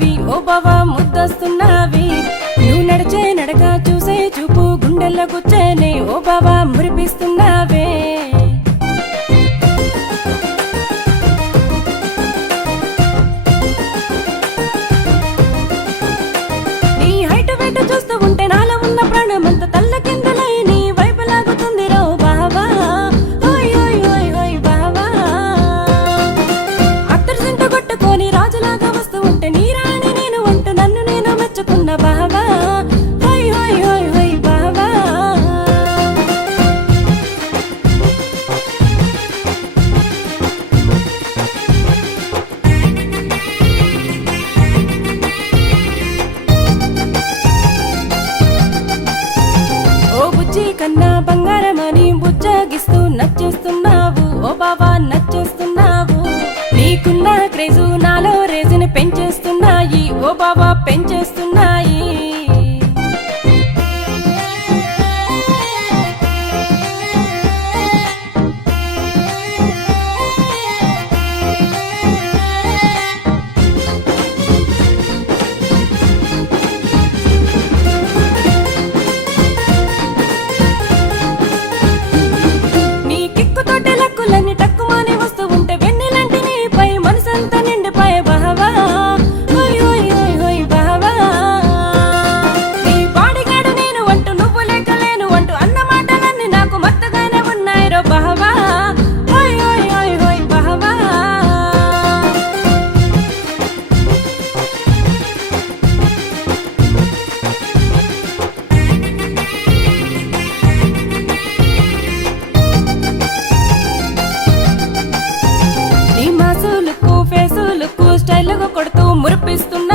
నవ్వి ఓ బావా ముద్దొస్తున్నావి నువ్వు నడిచే నడక చూసే చూపు గుండెల్లో గుచ్చేనే ఓ బావా మురిపిస్తున్నావే నీ హైట్ వెయిట్ చూస్తూ ఉంటే నాలో ఉన్న ప్రాణమంతా తల్ల కిందలై నీ వైపు లాగుతుంది రో బావా ఓయ్ ఓయ్ ఓయ్ ఓయ్ బావా అత్తరు సింట కొట్టుకొని రాజులాగా వస్తూ ఉంటే నీ రాణి నేను అంటూ నన్ను నేను మెచ్చుకున్న బావా ఓయ్ ఓయ్ ఓయ్ ఓయ్ బావా ఓ బుజ్జి కన్నా బంగారమని బుజ్జగిస్తూ నచ్చేస్తున్నావు ఓ బావా నచ్చేస్తున్నావు నీకున్న క్రేజు నాలో రేజుని పెంచేస్తున్నాయి ఓ బావా పెంచేస్తున్నాయి నీ కిక్కుతోటి లక్కులన్నీ టక్కుమాని వస్తూ ఉంటే వెన్నెలంటి నీపై మనసంతా నిండిపోయే బావా ఓయ్ ఓయ్ ఓయ్ ఓయ్ బావా నీ బాడిగాడు నేను అంటూ నువ్వు లేకలేను అంటూ అన్న మాటలన్నీ నాకు మత్తుగానే ఉన్నాయి రో బావా ఓయ్ ఓయ్ ఓయ్ ఓయ్ బావా నీ మాసులకు ఫేసులకు స్టైల్గా కొడుతూ మురిపిస్తున్నా